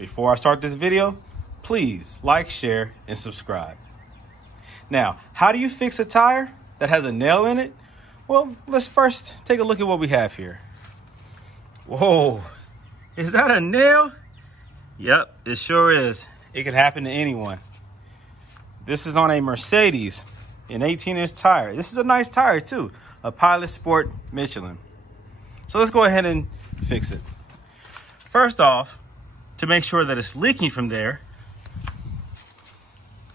Before I start this video, please like, share, and subscribe. Now, how do you fix a tire that has a nail in it? Well, let's first take a look at what we have here. Whoa, is that a nail? Yep, it sure is. It could happen to anyone. This is on a Mercedes, an 18-inch tire. This is a nice tire too, a Pilot Sport Michelin. So let's go ahead and fix it. First off, to make sure that it's leaking from there,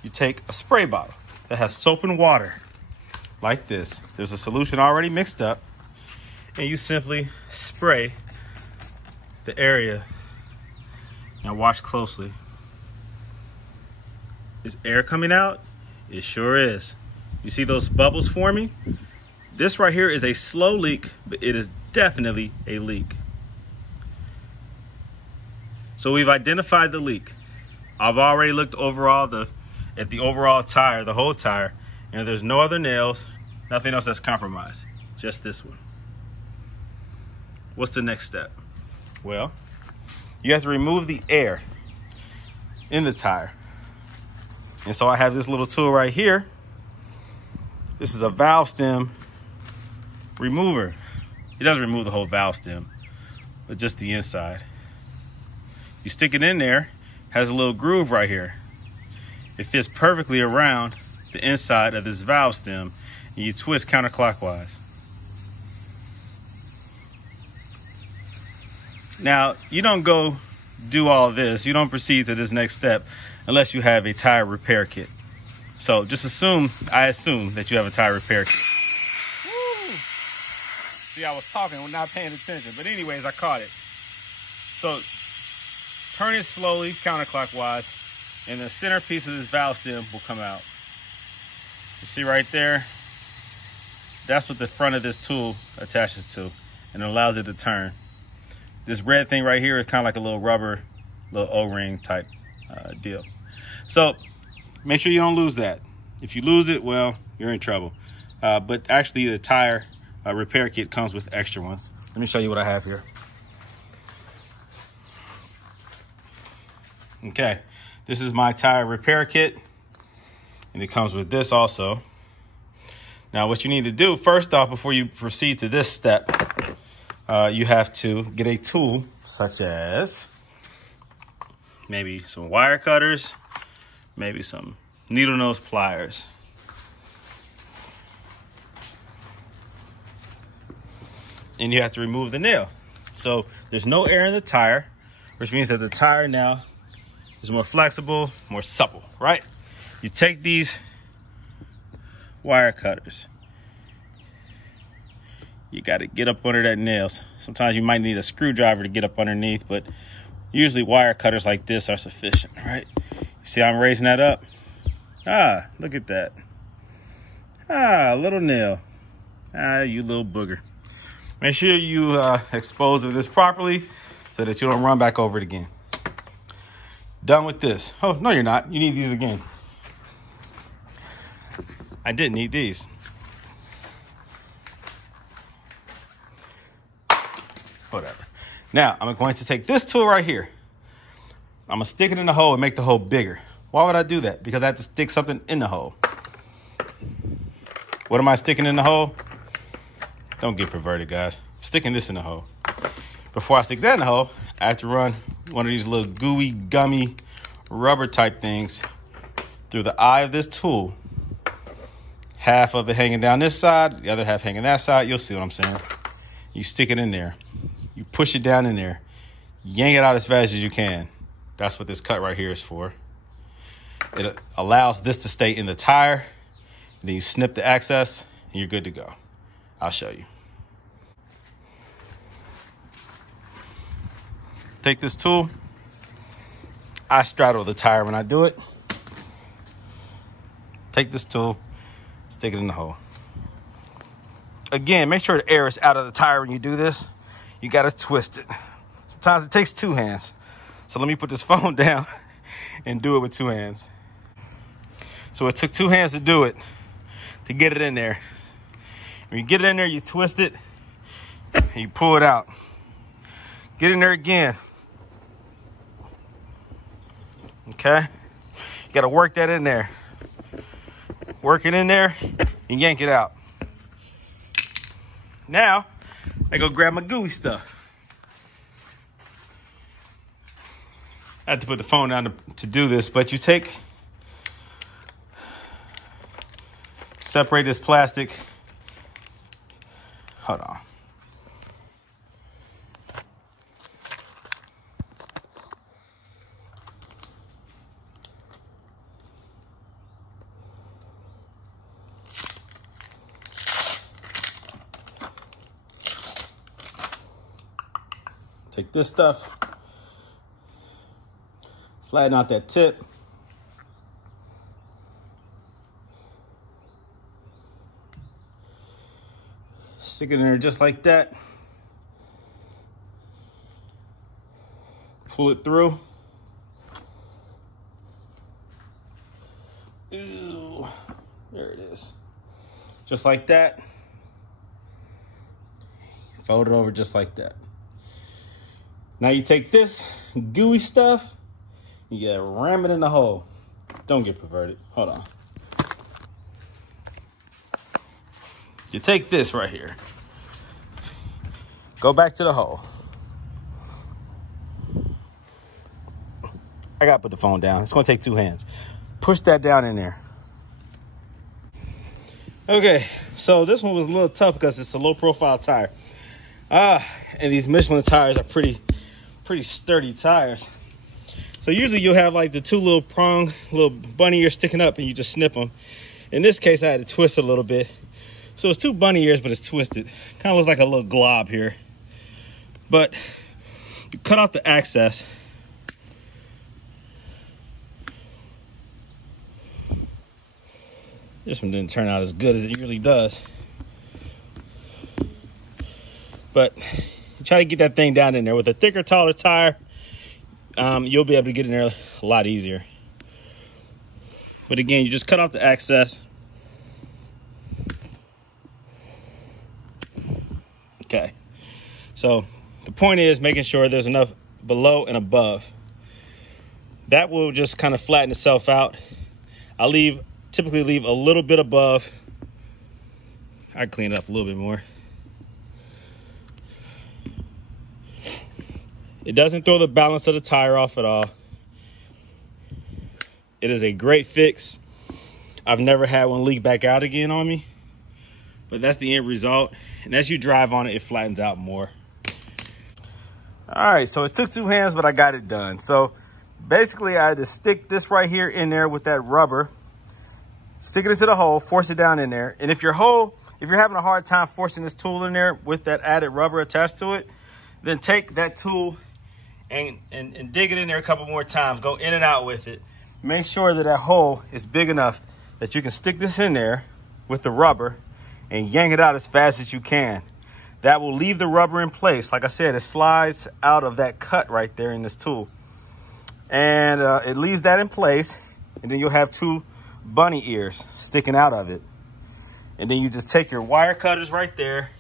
you take a spray bottle that has soap and water, like this. There's a solution already mixed up, and you simply spray the area. Now watch closely. Is air coming out? It sure is. You see those bubbles forming? This right here is a slow leak, but it is definitely a leak. So we've identified the leak. I've already looked at the overall tire, the whole tire, and there's no other nails, nothing else that's compromised, just this one. What's the next step? Well, you have to remove the air in the tire. And so I have this little tool right here. This is a valve stem remover. It doesn't remove the whole valve stem, but just the inside. You stick it in there, has a little groove right here. It fits perfectly around the inside of this valve stem, and you twist counterclockwise. Now, you don't go do all this. You don't proceed to this next step unless you have a tire repair kit. So just I assume that you have a tire repair kit. Woo! See, I was talking, I'm not paying attention. But anyways, I caught it. So turn it slowly, counterclockwise, and the centerpiece of this valve stem will come out. You see right there? That's what the front of this tool attaches to, and it allows it to turn. This red thing right here is kind of like a little rubber, little O-ring type deal. So make sure you don't lose that. If you lose it, well, you're in trouble. But actually the tire repair kit comes with extra ones. Let me show you what I have here. Okay, this is my tire repair kit, and it comes with this also. Now what you need to do first off, before you proceed to this step, you have to get a tool such as maybe some wire cutters, maybe some needle nose pliers. And you have to remove the nail. So there's no air in the tire, which means that the tire now is more flexible, more supple, right? You take these wire cutters. You got to get up under that nails. Sometimes you might need a screwdriver to get up underneath, but usually wire cutters like this are sufficient, right? You see how I'm raising that up? Ah, look at that. Ah, a little nail. Ah, you little booger. Make sure you expose of this properly so that you don't run back over it again. Done with this. Oh, no, you're not. You need these again. I didn't need these. Whatever. Now, I'm going to take this tool right here. I'm going to stick it in the hole and make the hole bigger. Why would I do that? Because I have to stick something in the hole. What am I sticking in the hole? Don't get perverted, guys. I'm sticking this in the hole. Before I stick that in the hole, I have to run one of these little gooey, gummy, rubber type things through the eye of this tool. Half of it hanging down this side, the other half hanging that side. You'll see what I'm saying. You stick it in there. You push it down in there. Yank it out as fast as you can. That's what this cut right here is for. It allows this to stay in the tire. And then you snip the excess and you're good to go. I'll show you. Take this tool. I straddle the tire when I do it. Take this tool, stick it in the hole. Again, make sure the air is out of the tire when you do this. You got to twist it. Sometimes it takes two hands. So let me put this phone down and do it with two hands. So it took two hands to do it, to get it in there. When you get it in there, you twist it and you pull it out. Get in there again. Okay? You gotta work that in there. Work it in there and yank it out. Now, I go grab my gooey stuff. I had to put the phone down to do this, but you separate this plastic. Hold on. Take this stuff, flatten out that tip. Stick it in there just like that. Pull it through. Ew, there it is. Just like that. Fold it over just like that. Now you take this gooey stuff, you gotta ram it in the hole. Don't get perverted. Hold on. You take this right here. Go back to the hole. I gotta put the phone down. It's gonna take two hands. Push that down in there. Okay, so this one was a little tough because it's a low profile tire. And these Michelin tires are pretty sturdy tires. So usually you'll have like the two little bunny ears sticking up and you just snip them. In this case, I had to twist it a little bit. So it's two bunny ears, but it's twisted. Kind of looks like a little glob here. But you cut off the access. This one didn't turn out as good as it usually does. But try to get that thing down in there. With a thicker, taller tire, you'll be able to get in there a lot easier. But again, you just cut off the access. Okay. So the point is making sure there's enough below and above. That will just kind of flatten itself out. I typically leave a little bit above. I clean it up a little bit more. It doesn't throw the balance of the tire off at all. It is a great fix. I've never had one leak back out again on me, but that's the end result. And as you drive on it, it flattens out more. All right, so it took two hands, but I got it done. So basically I had to stick this right here in there with that rubber, stick it into the hole, force it down in there. And if you're having a hard time forcing this tool in there with that added rubber attached to it, then take that tool and dig it in there a couple more times. Go in and out with it. Make sure that that hole is big enough that you can stick this in there with the rubber and yank it out as fast as you can. That will leave the rubber in place. Like I said, it slides out of that cut right there in this tool. And it leaves that in place. And then you'll have two bunny ears sticking out of it. And then you just take your wire cutters right there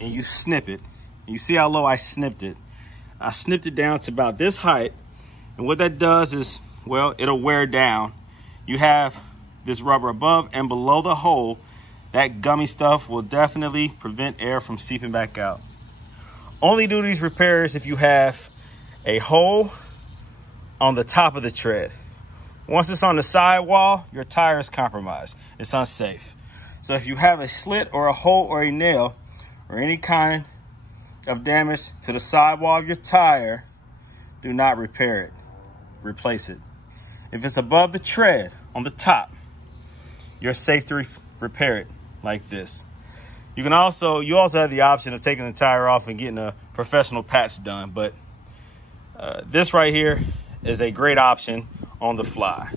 and you snip it. You see how low I snipped it. I snipped it down to about this height. And what that does is, well, it'll wear down. You have this rubber above and below the hole. That gummy stuff will definitely prevent air from seeping back out. Only do these repairs if you have a hole on the top of the tread. Once it's on the sidewall, your tire is compromised. It's unsafe. So if you have a slit or a hole or a nail or any kind of damage to the sidewall of your tire, do not repair it. Replace it. If it's above the tread on the top, you're safe to repair it like this. You also have the option of taking the tire off and getting a professional patch done, but this right here is a great option on the fly.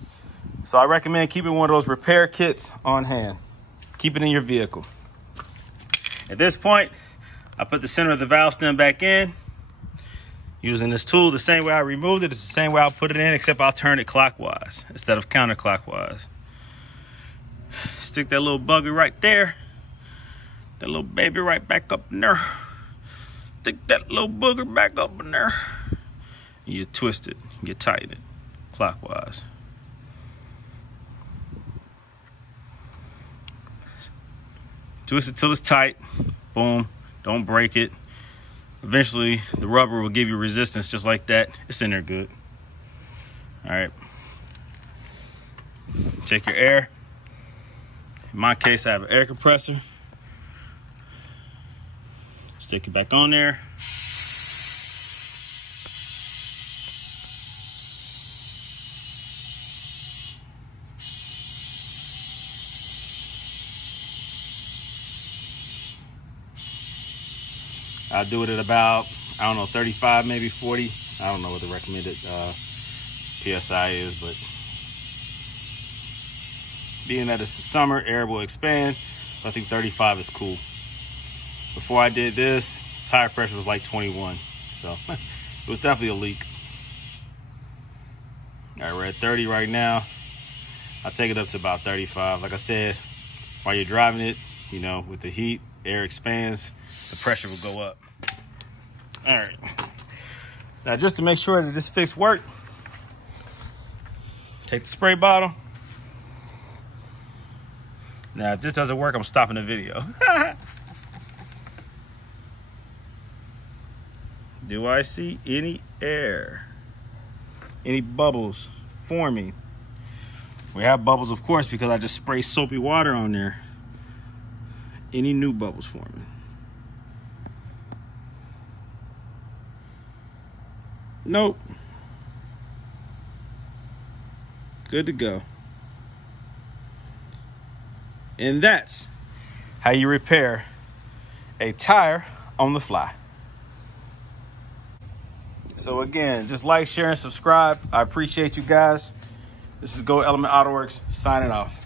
So I recommend keeping one of those repair kits on hand. Keep it in your vehicle. At this point, I put the center of the valve stem back in. Using this tool the same way I removed it, it's the same way I'll put it in, except I'll turn it clockwise instead of counterclockwise. Stick that little bugger right there. That little baby right back up in there. Stick that little booger back up in there. You twist it, you tighten it. clockwise. Twist it till it's tight. Boom. Don't break it. Eventually, the rubber will give you resistance just like that. It's in there good. All right. Take your air. In my case, I have an air compressor. Stick it back on there. I do it at about, I don't know, 35, maybe 40. I don't know what the recommended PSI is, but being that it's the summer, air will expand. So I think 35 is cool. Before I did this, tire pressure was like 21. So it was definitely a leak. All right, we're at 30 right now. I'll take it up to about 35. Like I said, while you're driving it, you know, with the heat, air expands, the pressure will go up. All right. Now, just to make sure that this fix worked, take the spray bottle. Now, if this doesn't work, I'm stopping the video. Do I see any air? Any bubbles forming? We have bubbles, of course, because I just sprayed soapy water on there. Any new bubbles forming? Nope. Good to go. And that's how you repair a tire on the fly. So again, just like, share, and subscribe. I appreciate you guys. This is Go Element Autoworks signing off.